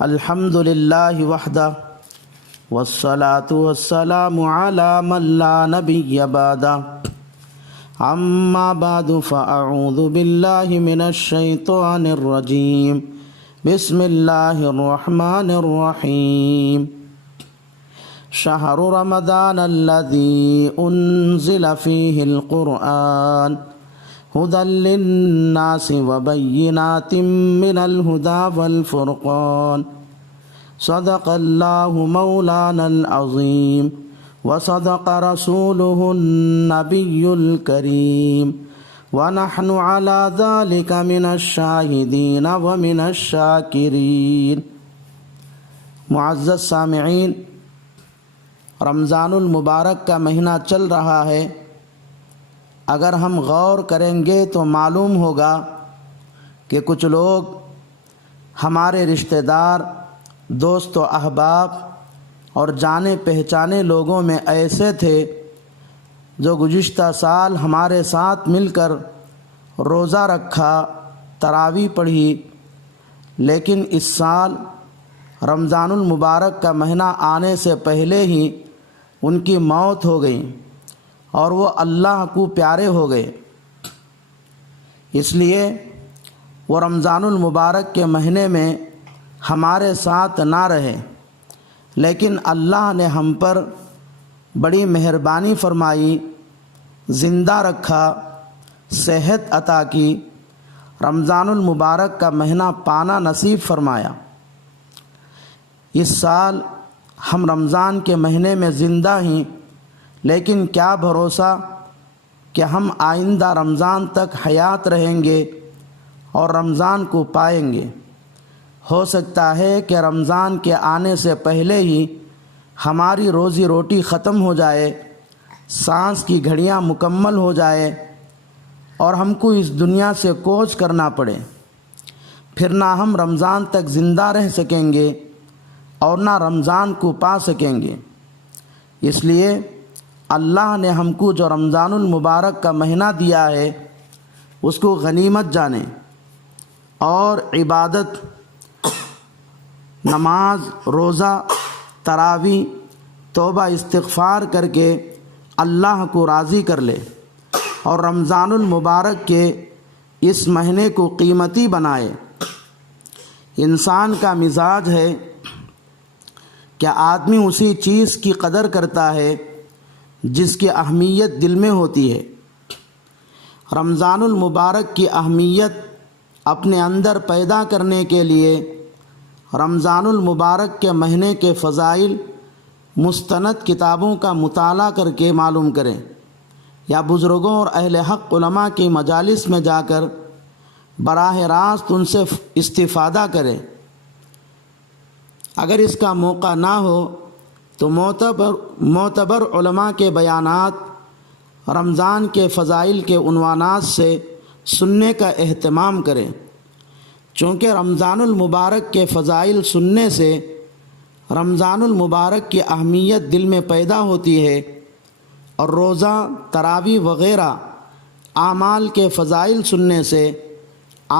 الحمد للہ وحدہ والصلاة والسلام علی من لا نبی بعدہ اما بعد فاعوذ باللہ من الشیطان الرجیم بسم اللہ الرحمن الرحیم شہر رمضان الذی انزل فیہ القرآن هدى للناس وبينات من الهدى والفرقان صدق الله مولانا العظيم وصدق رسوله النبي الكريم ونحن على ذلك من الشاهدين ومن الشاكرين۔ معزز سامعین، رمضان المبارک کا مہینہ چل رہا ہے۔ اگر ہم غور کریں گے تو معلوم ہوگا کہ کچھ لوگ ہمارے رشتہ دار، دوست و احباب اور جانے پہچانے لوگوں میں ایسے تھے جو گزشتہ سال ہمارے ساتھ مل کر روزہ رکھا، تراویح پڑھی، لیکن اس سال رمضان المبارک کا مہینہ آنے سے پہلے ہی ان کی موت ہو گئی اور وہ اللہ کو پیارے ہو گئے۔ اس لیے وہ رمضان المبارک کے مہینے میں ہمارے ساتھ نہ رہے، لیکن اللہ نے ہم پر بڑی مہربانی فرمائی، زندہ رکھا، صحت عطا کی، رمضان المبارک کا مہینہ پانا نصیب فرمایا۔ اس سال ہم رمضان کے مہینے میں زندہ ہیں، لیکن کیا بھروسہ کہ ہم آئندہ رمضان تک حیات رہیں گے اور رمضان کو پائیں گے۔ ہو سکتا ہے کہ رمضان کے آنے سے پہلے ہی ہماری روزی روٹی ختم ہو جائے، سانس کی گھڑیاں مکمل ہو جائے اور ہم کو اس دنیا سے کوچ کرنا پڑے، پھر نہ ہم رمضان تک زندہ رہ سکیں گے اور نہ رمضان کو پا سکیں گے۔ اس لیے اللہ نے ہم کو جو رمضان المبارک کا مہینہ دیا ہے اس کو غنیمت جانیں اور عبادت، نماز، روزہ، تراویح، توبہ استغفار کر کے اللہ کو راضی کر لے اور رمضان المبارک کے اس مہینے کو قیمتی بنائے۔ انسان کا مزاج ہے کہ آدمی اسی چیز کی قدر کرتا ہے جس کی اہمیت دل میں ہوتی ہے۔ رمضان المبارک کی اہمیت اپنے اندر پیدا کرنے کے لیے رمضان المبارک کے مہینے کے فضائل مستند کتابوں کا مطالعہ کر کے معلوم کریں یا بزرگوں اور اہل حق علماء کی مجالس میں جا کر براہ راست ان سے استفادہ کریں۔ اگر اس کا موقع نہ ہو تو معتبر علماء کے بیانات رمضان کے فضائل کے عنوانات سے سننے کا اہتمام کریں، چونکہ رمضان المبارک کے فضائل سننے سے رمضان المبارک کی اہمیت دل میں پیدا ہوتی ہے اور روزہ، تراویح وغیرہ اعمال کے فضائل سننے سے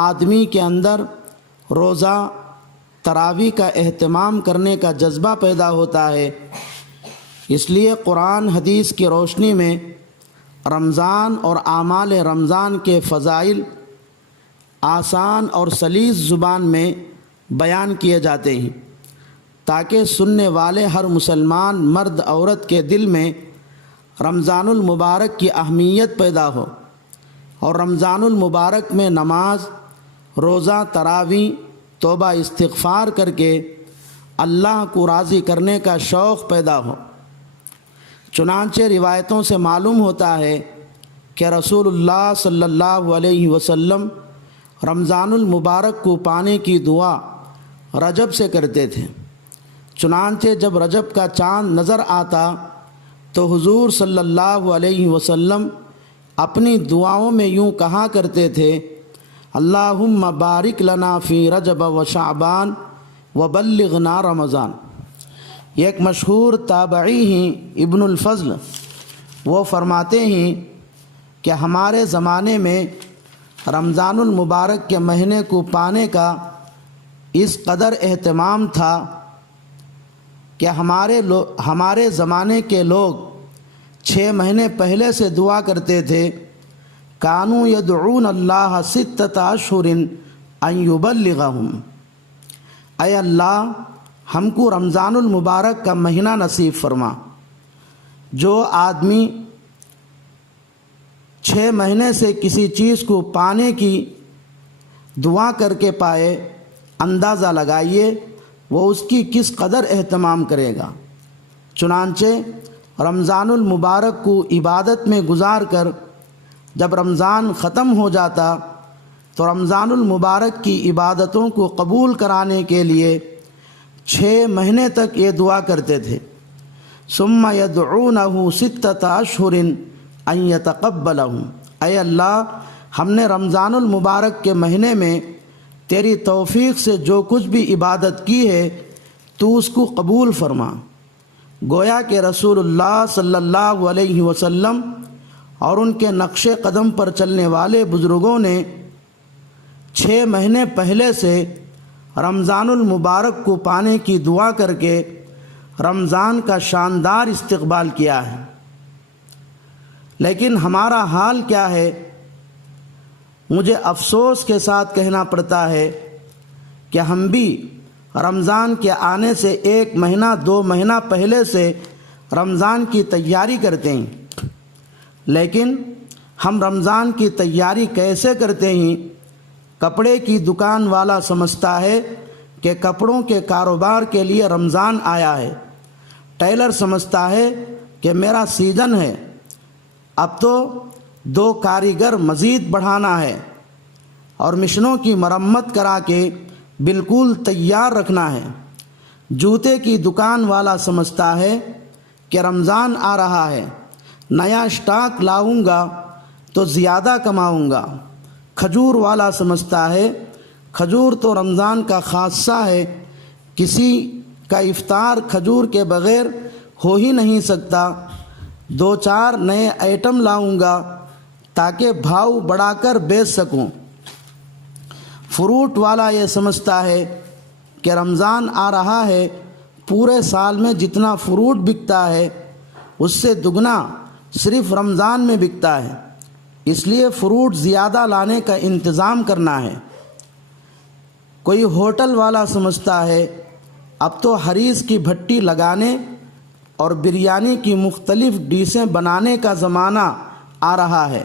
آدمی کے اندر روزہ، تراویح کا اہتمام کرنے کا جذبہ پیدا ہوتا ہے۔ اس لیے قرآن حدیث کی روشنی میں رمضان اور اعمال رمضان کے فضائل آسان اور سلیس زبان میں بیان کیے جاتے ہیں تاکہ سننے والے ہر مسلمان مرد عورت کے دل میں رمضان المبارک کی اہمیت پیدا ہو اور رمضان المبارک میں نماز، روزہ، تراویح، توبہ استغفار کر کے اللہ کو راضی کرنے کا شوق پیدا ہو۔ چنانچہ روایتوں سے معلوم ہوتا ہے کہ رسول اللہ صلی اللہ علیہ وسلم رمضان المبارک کو پانے کی دعا رجب سے کرتے تھے۔ چنانچہ جب رجب کا چاند نظر آتا تو حضور صلی اللہ علیہ وسلم اپنی دعاؤں میں یوں کہا کرتے تھے: اللہم بارک لنا فی رجب و شعبان وبلغنا رمضان۔ ایک مشہور تابعی ہیں ابن الفضل، وہ فرماتے ہیں کہ ہمارے زمانے میں رمضان المبارک کے مہینے کو پانے کا اس قدر اہتمام تھا کہ ہمارے زمانے کے لوگ 6 مہینے پہلے سے دعا کرتے تھے، کانوا یدعون اللہ 6 اشہر ان یبلغہم، اے اللہ ہم کو رمضان المبارک کا مہینہ نصیب فرما۔ جو آدمی 6 مہینے سے کسی چیز کو پانے کی دعا کر کے پائے، اندازہ لگائیے وہ اس کی کس قدر اہتمام کرے گا۔ چنانچہ رمضان المبارک کو عبادت میں گزار کر جب رمضان ختم ہو جاتا تو رمضان المبارک کی عبادتوں کو قبول کرانے کے لیے 6 مہینے تک یہ دعا کرتے تھے، ثم یدعونہ 6 اشہر ان یتقبلہم، اے اللہ ہم نے رمضان المبارک کے مہینے میں تیری توفیق سے جو کچھ بھی عبادت کی ہے تو اس کو قبول فرما۔ گویا کہ رسول اللہ صلی اللہ علیہ وسلم اور ان کے نقش قدم پر چلنے والے بزرگوں نے 6 مہینے پہلے سے رمضان المبارک کو پانے کی دعا کر کے رمضان کا شاندار استقبال کیا ہے۔ لیکن ہمارا حال کیا ہے؟ مجھے افسوس کے ساتھ کہنا پڑتا ہے کہ ہم بھی رمضان کے آنے سے 1 مہینہ 2 مہینہ پہلے سے رمضان کی تیاری کرتے ہیں، لیکن ہم رمضان کی تیاری کیسے کرتے ہیں؟ کپڑے کی دکان والا سمجھتا ہے کہ کپڑوں کے کاروبار کے لیے رمضان آیا ہے، ٹیلر سمجھتا ہے کہ میرا سیزن ہے، اب تو 2 کاریگر مزید بڑھانا ہے اور مشینوں کی مرمت کرا کے بالکل تیار رکھنا ہے۔ جوتے کی دکان والا سمجھتا ہے کہ رمضان آ رہا ہے، نیا اسٹاک لاؤں گا تو زیادہ کماؤں گا۔ کھجور والا سمجھتا ہے کھجور تو رمضان کا خاصہ ہے، کسی کا افطار کھجور کے بغیر ہو ہی نہیں سکتا، 2-4 نئے آئٹم لاؤں گا تاکہ بھاؤ بڑھا کر بیچ سکوں۔ فروٹ والا یہ سمجھتا ہے کہ رمضان آ رہا ہے، پورے سال میں جتنا فروٹ بکتا ہے اس سے دگنا صرف رمضان میں بکتا ہے، اس لیے فروٹ زیادہ لانے کا انتظام کرنا ہے۔ کوئی ہوٹل والا سمجھتا ہے اب تو حریص کی بھٹی لگانے اور بریانی کی مختلف ڈشیں بنانے کا زمانہ آ رہا ہے۔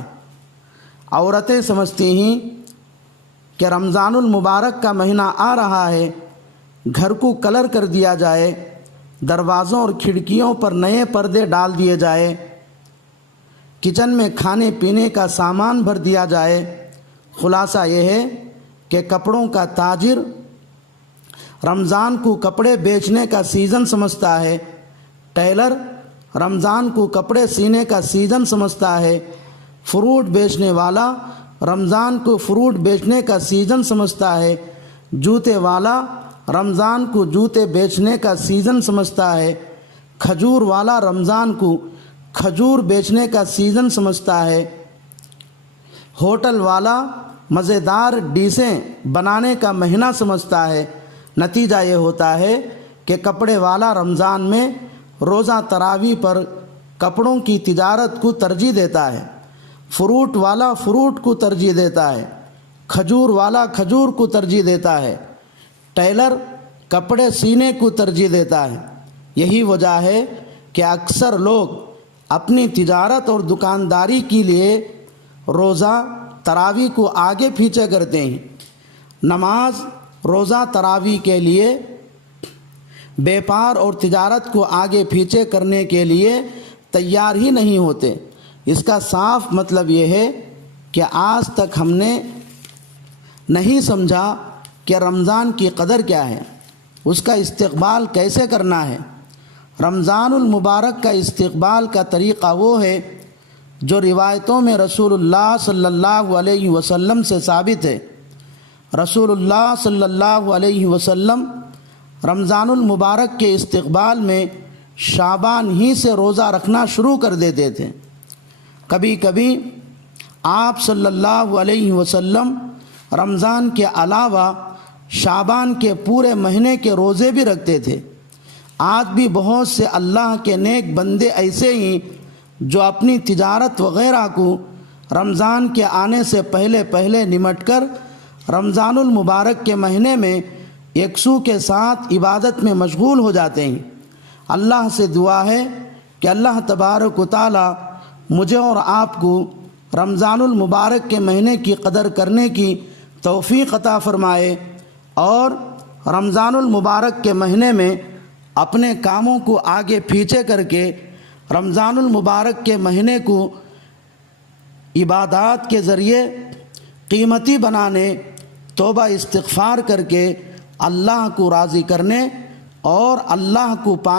عورتیں سمجھتی ہیں کہ رمضان المبارک کا مہینہ آ رہا ہے، گھر کو کلر کر دیا جائے، دروازوں اور کھڑکیوں پر نئے پردے ڈال دیے جائے، کچن میں کھانے پینے کا سامان بھر دیا جائے۔ خلاصہ یہ ہے کہ کپڑوں کا تاجر رمضان کو کپڑے بیچنے کا سیزن سمجھتا ہے، ٹیلر رمضان کو کپڑے سینے کا سیزن سمجھتا ہے، فروٹ بیچنے والا رمضان کو فروٹ بیچنے کا سیزن سمجھتا ہے، جوتے والا رمضان کو جوتے بیچنے کا سیزن سمجھتا ہے، کھجور والا رمضان کو کھجور بیچنے کا سیزن سمجھتا ہے، ہوٹل والا مزیدار ڈشیں بنانے کا مہینہ سمجھتا ہے۔ نتیجہ یہ ہوتا ہے کہ کپڑے والا رمضان میں روزہ تراویح پر کپڑوں کی تجارت کو ترجیح دیتا ہے، فروٹ والا فروٹ کو ترجیح دیتا ہے، کھجور والا کھجور کو ترجیح دیتا ہے، ٹیلر کپڑے سینے کو ترجیح دیتا ہے۔ یہی وجہ ہے کہ اکثر لوگ اپنی تجارت اور دکانداری کے لیے روزہ تراویح کو آگے پیچھے کرتے ہیں۔ نماز روزہ تراویح کے لیے بیپار اور تجارت کو آگے پیچھے کرنے کے لیے تیار ہی نہیں ہوتے۔ اس کا صاف مطلب یہ ہے کہ آج تک ہم نے نہیں سمجھا کہ رمضان کی قدر کیا ہے، اس کا استقبال کیسے کرنا ہے۔ رمضان المبارک کا استقبال کا طریقہ وہ ہے جو روایتوں میں رسول اللہ صلی اللہ علیہ وسلم سے ثابت ہے۔ رسول اللہ صلی اللہ علیہ وسلم رمضان المبارک کے استقبال میں شعبان ہی سے روزہ رکھنا شروع کر دیتے تھے۔ کبھی کبھی آپ صلی اللہ علیہ وسلم رمضان کے علاوہ شعبان کے پورے مہینے کے روزے بھی رکھتے تھے۔ آج بھی بہت سے اللہ کے نیک بندے ایسے ہی جو اپنی تجارت وغیرہ کو رمضان کے آنے سے پہلے نمٹ کر رمضان المبارک کے مہینے میں یکسو کے ساتھ عبادت میں مشغول ہو جاتے ہیں۔ اللہ سے دعا ہے کہ اللہ تبارک و تعالی مجھے اور آپ کو رمضان المبارک کے مہینے کی قدر کرنے کی توفیق عطا فرمائے اور رمضان المبارک کے مہینے میں اپنے کاموں کو آگے پیچھے کر کے رمضان المبارک کے مہینے کو عبادات کے ذریعے قیمتی بنانے، توبہ استغفار کر کے اللہ کو راضی کرنے اور اللہ کو پانے